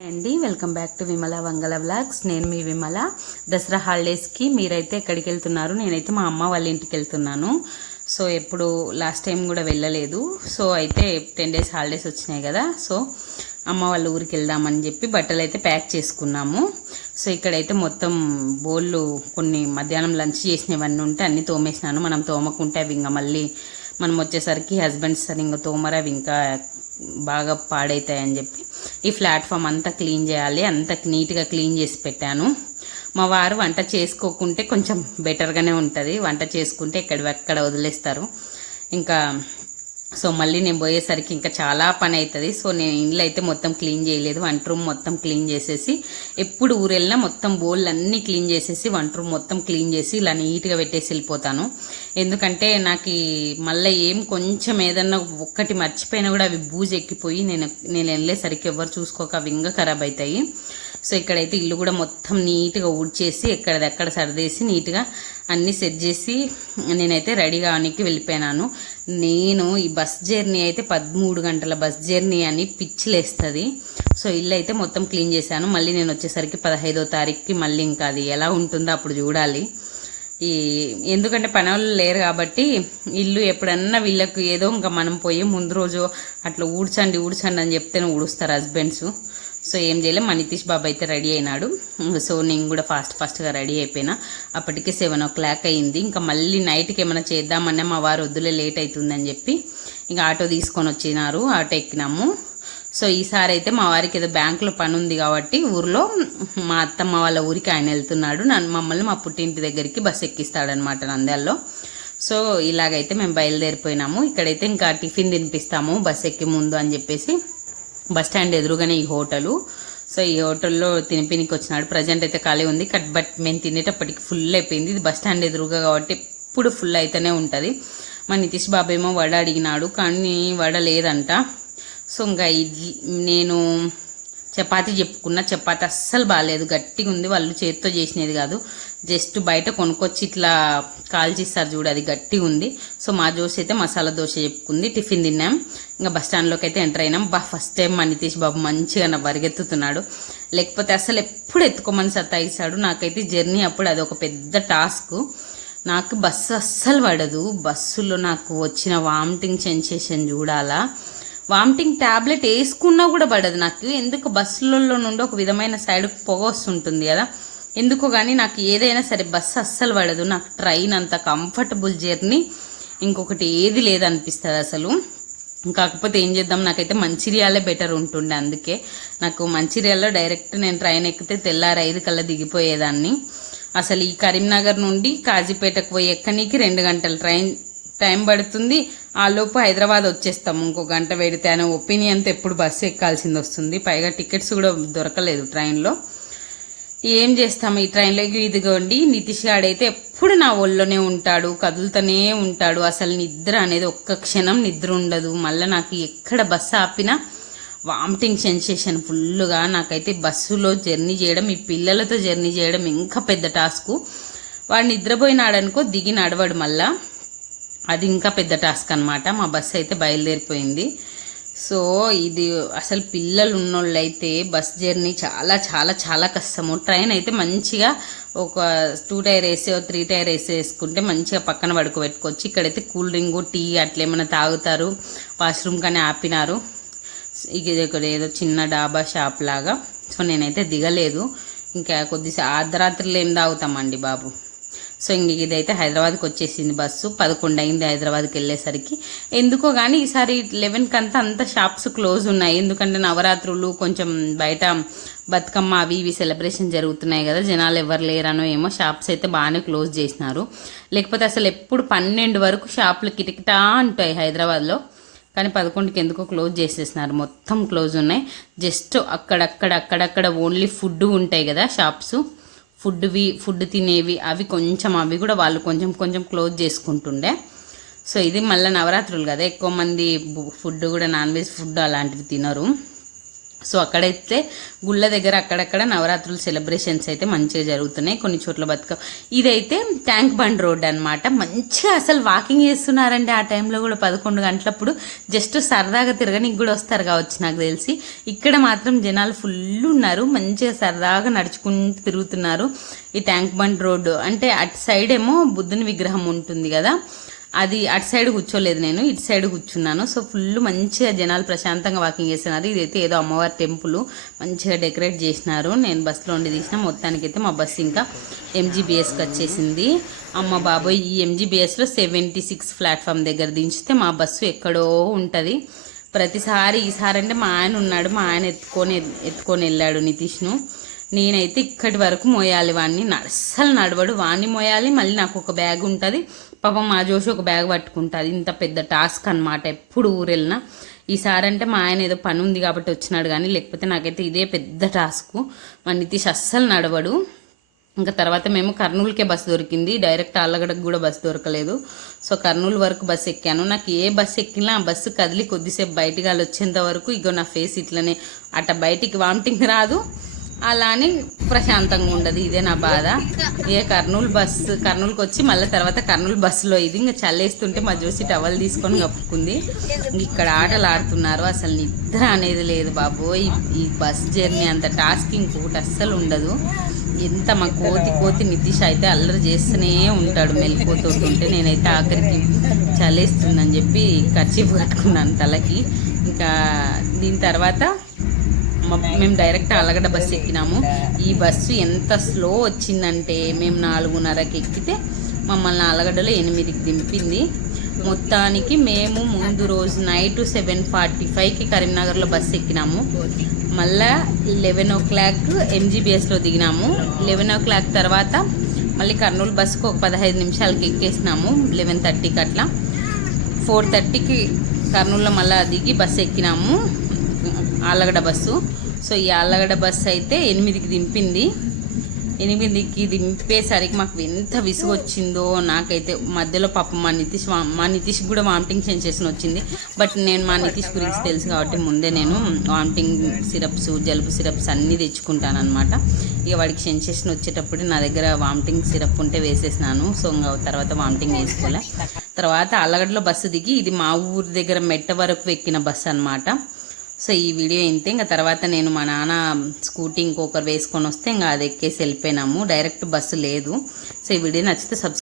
అండి welcome back to Vimala Vangala vlogs. నేను మీ విమల. దసరా హాలిడేస్కి మీరైతే ఎక్కడికి వెళ్తున్నారు నేనైతే మా అమ్మ వాళ్ళ ఇంటికి వెళ్తున్నాను. సో ఎప్పుడు లాస్ట్ టైం కూడా వెళ్ళలేదు. సో అయితే టెన్ డేస్ హాలిడేస్ వచ్చినాయి కదా. సో అమ్మ వాళ్ళ ఊరికి వెళ్దామని చెప్పి బట్టలు అయితే ప్యాక్ చేసుకున్నాము. సో ఇక్కడైతే మొత్తం బోళ్ళు కొన్ని మధ్యాహ్నం లంచ్ చేసినవన్నీ ఉంటే అన్నీ తోమేసినాను. మనం తోమకుంటే అవి ఇంకా మళ్ళీ మనం వచ్చేసరికి హస్బెండ్స్ సరే ఇంకా తోమరా అవి ఇంకా బాగా పాడవుతాయని చెప్పి ఈ ప్లాట్ఫామ్ అంతా క్లీన్ చేయాలి అంత నీట్గా క్లీన్ చేసి పెట్టాను. మా వారు వంట చేసుకోకుంటే కొంచెం బెటర్గానే ఉంటుంది. వంట చేసుకుంటే ఎక్కడివక్కడ వదిలేస్తారు. ఇంకా సో మళ్ళీ నేను పోయేసరికి ఇంకా చాలా పని అవుతుంది సో నేను ఇండ్లు అయితే మొత్తం క్లీన్ చేయలేదు. వంట రూమ్ మొత్తం క్లీన్ చేసేసి ఎప్పుడు ఊరెళ్ళినా మొత్తం బోళ్ళు అన్నీ క్లీన్ చేసేసి వంట రూమ్ మొత్తం క్లీన్ చేసి ఇలా నీట్గా పెట్టేసి వెళ్ళిపోతాను. ఎందుకంటే నాకు మళ్ళీ ఏం కొంచెం ఏదన్నా ఒక్కటి మర్చిపోయినా కూడా అవి బూజు ఎక్కిపోయి నేను నేను వెళ్ళేసరికి ఎవరు చూసుకోక అవి ఇంకా ఖరాబ్ అవుతాయి సో ఇక్కడైతే ఇల్లు కూడా మొత్తం నీట్గా ఊడ్చేసి ఎక్కడదెక్కడ సర్దేసి నీట్గా అన్నీ సెట్ చేసి నేనైతే రెడీ కావడానికి వెళ్ళిపోయినాను. నేను ఈ బస్ జర్నీ అయితే పదమూడు గంటల బస్ జర్నీ అని పిచ్చిలేస్తుంది. సో ఇల్లు అయితే మొత్తం క్లీన్ చేశాను. మళ్ళీ నేను వచ్చేసరికి పదహైదో తారీఖుకి మళ్ళీ ఇంకా అది ఎలా ఉంటుందో అప్పుడు చూడాలి. ఈ ఎందుకంటే పని వాళ్ళు లేరు కాబట్టి ఇల్లు ఎప్పుడన్నా వీళ్ళకు ఏదో ఇంకా మనం పోయి ముందు రోజు అట్లా ఊడ్చండి ఊడ్చండి అని చెప్తేనే ఊడుస్తారు హస్బెండ్స్. సో ఏం చేయలేం. మా నితీష్ బాబు అయితే రెడీ అయినాడు. సో నేను కూడా ఫాస్ట్ ఫాస్ట్గా రెడీ అయిపోయినా. అప్పటికే సెవెన్ ఓ క్లాక్ అయింది. ఇంకా మళ్ళీ నైట్కి ఏమైనా చేద్దామన్నా మా వారు వద్దులే లేట్ అవుతుందని చెప్పి ఇంకా ఆటో తీసుకొని వచ్చినారు. ఆటో ఎక్కినాము. సో ఈసారి అయితే మా వారికి ఏదో బ్యాంకులో పని ఉంది కాబట్టి ఊర్లో మా అత్తమ్మ వాళ్ళ ఊరికి ఆయన వెళ్తున్నాడు. నన్ను మమ్మల్ని మా పుట్టింటి దగ్గరికి బస్ ఎక్కిస్తాడనమాట నంద్యాలలో. సో ఇలాగైతే మేము బయలుదేరిపోయినాము. ఇక్కడైతే ఇంకా టిఫిన్ తినిపిస్తాము బస్ ఎక్కి ముందు అని చెప్పేసి. బస్ స్టాండ్ ఎదురుగానే ఈ హోటలు. సో ఈ హోటల్లో తినిపినికి వచ్చినాడు ప్రజెంట్ అయితే ఖాళీ ఉంది. కట్ బట్ మేము తినేటప్పటికి ఫుల్ అయిపోయింది. ఇది బస్ స్టాండ్ ఎదురుగా కాబట్టి ఎప్పుడు ఫుల్ అయితేనే ఉంటుంది. మా నితీష్ బాబు ఏమో వడ అడిగినాడు. కానీ వడ లేదంట. సో ఇంకా ఇడ్లీ నేను చపాతి చెప్పుకున్న. చపాతి అస్సలు బాగాలేదు గట్టిగా ఉంది వాళ్ళు చేతితో చేసినది కాదు. జస్ట్ బయట కొనుక్కొచ్చి ఇట్లా కాల్చిస్తారు చూడు అది గట్టిగా ఉంది. సో మా దోశ అయితే మసాలా దోశ చెప్పుకుంది టిఫిన్ తిన్నాం. ఇంకా బస్ స్టాండ్లోకి అయితే ఎంటర్ అయినాం. బా ఫస్ట్ టైం మా నితీష్ బాబు మంచిగా నా పరిగెత్తుతున్నాడు. లేకపోతే అసలు ఎప్పుడు ఎత్తుకోమని సత్తాయిస్తాడు నాకైతే జర్నీ అప్పుడు అది ఒక పెద్ద టాస్క్. నాకు బస్సు అస్సలు పడదు. బస్సులో నాకు వచ్చిన వామిటింగ్ సెన్సేషన్ చూడాలా. వామిటింగ్ ట్యాబ్లెట్ వేసుకున్నా కూడా పడదు నాకు. ఎందుకు? బస్సులలో నుండి ఒక విధమైన సైడ్ పొగ వస్తుంటుంది కదా. ఎందుకో కానీ నాకు ఏదైనా సరే బస్సు అస్సలు పడదు. నాకు ట్రైన్ అంత కంఫర్టబుల్ జర్నీ ఇంకొకటి ఏది లేదనిపిస్తుంది అసలు. కాకపోతే ఏం చేద్దాం నాకైతే మంచిర్యాలే బెటర్ ఉంటుండే అందుకే. నాకు మంచిర్యాలలో డైరెక్ట్ నేను ట్రైన్ ఎక్కితే తెల్లారి ఐదు కల్లా దిగిపోయేదాన్ని. అసలు ఈ కరీంనగర్ నుండి కాజీపేటకు పోయి ఎక్కనీకి రెండు గంటలు ట్రైన్ టైం పడుతుంది. ఆ లోపు హైదరాబాద్ వచ్చేస్తాం. ఇంకో గంట పెడితే అనే ఒపీనియన్తో ఎప్పుడు బస్సు ఎక్కాల్సింది వస్తుంది పైగా టికెట్స్ కూడా దొరకలేదు ట్రైన్లో. ఏం చేస్తాము ఈ ట్రైన్లోకి ఇదిగోండి నితీష్ గాడైతే ఎప్పుడు నా ఒళ్ళోనే ఉంటాడు కదులుతూనే ఉంటాడు. అసలు నిద్ర అనేది ఒక్క క్షణం నిద్ర ఉండదు. మళ్ళీ నాకు ఎక్కడ బస్సు ఆపినా వామిటింగ్ సెన్సేషన్ ఫుల్గా నాకైతే బస్సులో జర్నీ చేయడం ఈ పిల్లలతో జర్నీ చేయడం ఇంకా పెద్ద టాస్క్. వాడు నిద్రపోయినాడనుకో దిగి నడవడు మళ్ళా. అది ఇంకా పెద్ద టాస్క్ అనమాట మా బస్సు అయితే బయలుదేరిపోయింది. సో ఇది అసలు పిల్లలు ఉన్నోళ్ళు అయితే బస్ జర్నీ చాలా చాలా చాలా కష్టము. ట్రైన్ అయితే మంచిగా ఒక టూ టైర్ వేసి త్రీ టైర్ వేసి వేసుకుంటే మంచిగా పక్కన పడుకోబెట్టుకోవచ్చు ఇక్కడైతే కూల్ డ్రింక్ టీ అట్లా ఏమైనా తాగుతారు. వాష్రూమ్ కానీ ఆపినారు. ఇది ఇక్కడ ఏదో చిన్న డాబా షాప్ లాగా. సో నేనైతే దిగలేదు. ఇంకా కొద్దిసేపు అర్ధరాత్రులు ఏం తాగుతామండి బాబు? సో ఇంక ఇదైతే హైదరాబాద్కి వచ్చేసింది బస్సు. పదకొండు అయింది హైదరాబాద్కి వెళ్ళేసరికి. ఎందుకో కానీ ఈసారి లెవెన్కి అంతా అంత షాప్స్ క్లోజ్ ఉన్నాయి. ఎందుకంటే నవరాత్రులు కొంచెం బయట బతుకమ్మ అవి ఇవి సెలబ్రేషన్ జరుగుతున్నాయి కదా. జనాలు ఎవరు లేరనో ఏమో షాప్స్ అయితే బాగానే క్లోజ్ చేసినారు. లేకపోతే అసలు ఎప్పుడు పన్నెండు వరకు షాపులు కిటకిటా ఉంటాయి హైదరాబాద్లో. కానీ పదకొండుకి ఎందుకో క్లోజ్ చేసేసినారు. మొత్తం క్లోజ్ ఉన్నాయి. జస్ట్ అక్కడక్కడ అక్కడక్కడ ఓన్లీ ఫుడ్ ఉంటాయి కదా షాప్స్. ఫుడ్వి ఫుడ్ తినేవి అవి కొంచెం అవి కూడా వాళ్ళు కొంచెం కొంచెం క్లోజ్ చేసుకుంటుండే. సో ఇది మళ్ళీ నవరాత్రులు కదా ఎక్కువ మంది ఫుడ్ కూడా నాన్ వెజ్ ఫుడ్ అలాంటివి తినరు. సో అక్కడైతే గుళ్ళ దగ్గర అక్కడక్కడ నవరాత్రులు సెలబ్రేషన్స్ అయితే మంచిగా జరుగుతున్నాయి. కొన్ని చోట్ల బతుక ఇదైతే ట్యాంక్ బండ్ రోడ్ అన్నమాట. మంచిగా అసలు వాకింగ్ చేస్తున్నారండి ఆ టైంలో కూడా పదకొండు గంటలప్పుడు. జస్ట్ సరదాగా తిరగనికి కూడా వస్తారు కావచ్చు నాకు తెలిసి. ఇక్కడ మాత్రం జనాలు ఫుల్ ఉన్నారు. మంచిగా సరదాగా నడుచుకుంటూ తిరుగుతున్నారు ఈ ట్యాంక్ బండ్ రోడ్డు అంటే అటు సైడ్ ఏమో బుద్ధుని విగ్రహం ఉంటుంది కదా. అది అటు సైడ్ కూర్చోలేదు నేను ఇటు సైడ్ కూర్చున్నాను. సో ఫుల్ మంచిగా జనాలు ప్రశాంతంగా వాకింగ్ చేస్తున్నారు. ఇదైతే ఏదో అమ్మవారి టెంపుల్ మంచిగా డెకరేట్ చేసినారు. నేను బస్సులో ఉండి తీసిన మొత్తానికైతే మా బస్సు ఇంకా ఎంజీబీఎస్కి వచ్చేసింది. అమ్మ బాబోయ్ ఈ ఎంజీబీఎస్లో సెవెంటీ సిక్స్ ప్లాట్ఫామ్ దగ్గర దించితే మా బస్సు ఎక్కడో ఉంటుంది. ప్రతిసారి ఈసారి అంటే మా ఆయన ఉన్నాడు మా ఆయన ఎత్తుకొని ఎత్తుకొని వెళ్ళాడు నితీష్ను. నేనైతే ఇక్కడి వరకు మోయాలి వాడిని అస్సలు నడవడు వాడిని మోయాలి మళ్ళీ నాకు ఒక బ్యాగ్ ఉంటుంది. పాపం మా జోషి ఒక బ్యాగ్ పట్టుకుంటుంది. ఇంత పెద్ద టాస్క్ అనమాట ఎప్పుడు ఊరెళ్ళినా. ఈసారి అంటే మా ఆయన ఏదో పని ఉంది కాబట్టి వచ్చినాడు కానీ లేకపోతే నాకైతే ఇదే పెద్ద టాస్క్. మా నితీష్ అస్సలు నడవడు. ఇంకా తర్వాత మేము కర్నూలుకే బస్సు దొరికింది. డైరెక్ట్ ఆళ్ళగడకు కూడా బస్సు దొరకలేదు. సో కర్నూలు వరకు బస్సు ఎక్కాను. నాకు ఏ బస్సు ఎక్కినా ఆ బస్సు కదిలి కొద్దిసేపు బయటికి వాళ్ళు వచ్చేంత వరకు ఇగో నా ఫేస్ ఇట్లనే. అట్ట బయటికి వామిటింగ్ రాదు. అలా అని ప్రశాంతంగా ఉండదు. ఇదే నా బాధ. ఏ కర్నూలు బస్సు కర్నూలుకి వచ్చి మళ్ళీ తర్వాత కర్నూలు బస్సులో ఇది. ఇంకా చల్లేస్తుంటే మా జోసి టవల్ తీసుకొని కప్పుకుంది. ఇక్కడ ఆటలు ఆడుతున్నారు. అసలు నిద్ర అనేది లేదు బాబు ఈ బస్ జర్నీ అంత టాస్క్ ఇంకొకటి అస్సలు ఉండదు. ఎంత మా కోతి కోతి నితీష్ అయితే అల్లరి చేస్తూనే ఉంటాడు. మెల్లిపోతుంటుంటే నేనైతే ఆఖరికి చలేస్తుందని చెప్పి ఖర్చీఫ్ కట్టుకున్నాను తలకి. ఇంకా దీని తర్వాత మేము డైరెక్ట్ అలగడ్డ బస్సు ఎక్కినాము. ఈ బస్సు ఎంత స్లో వచ్చిందంటే మేము నాలుగున్నరకి ఎక్కితే మమ్మల్ని అలగడ్డలో ఎనిమిదికి దింపింది. మొత్తానికి మేము ముందు రోజు నైట్ సెవెన్ ఫార్టీ ఫైవ్కి కరీంనగర్లో బస్సు ఎక్కినాము. మళ్ళా లెవెన్ ఓ క్లాక్ ఎంజీబీఎస్లో దిగినాము. లెవెన్ ఓ క్లాక్ తర్వాత మళ్ళీ కర్నూలు బస్సుకు ఒక పదహైదు నిమిషాలకి ఎక్కేసినాము. లెవెన్ థర్టీకి అట్లా. ఫోర్ థర్టీకి కర్నూలులో మళ్ళీ దిగి బస్సు ఎక్కినాము. ఆళ్ళగడ్డ బస్సు. సో ఈ ఆళ్ళగడ్డ బస్సు అయితే ఎనిమిదికి దింపింది. ఎనిమిదికి దింపేసరికి మాకు ఎంత విసుగు వచ్చిందో నాకైతే మధ్యలో పాపం మా నితీష్ వా- మా నితీష్ కూడా వామిటింగ్ సెన్సేషన్ వచ్చింది. బట్ నేను మా నితీష్ గురించి తెలుసు కాబట్టి ముందే నేను వామిటింగ్ సిరప్స్ జలుబు సిరప్స్ అన్నీ తెచ్చుకుంటాను అనమాట ఇక వాడికి సెన్సేషన్ వచ్చేటప్పుడు నా దగ్గర వామిటింగ్ సిరప్ ఉంటే వేసేసినాను. సో ఇంకా తర్వాత వామిటింగ్ వేసుకోలే. తర్వాత అల్లగడ్డలో బస్సు దిగి ఇది మా ఊరి దగ్గర మెట్ట వరకు ఎక్కిన బస్సు అనమాట సో ఈ వీడియో ఇంతే. ఇంకా తర్వాత నేను మా నాన్న స్కూటీ ఇంకొకరు వేసుకొని వస్తే ఇంకా అది ఎక్కేసి వెళ్ళిపోయినాము. డైరెక్ట్ బస్సు లేదు. సో ఈ వీడియో నచ్చితే సబ్స్క్రైబ్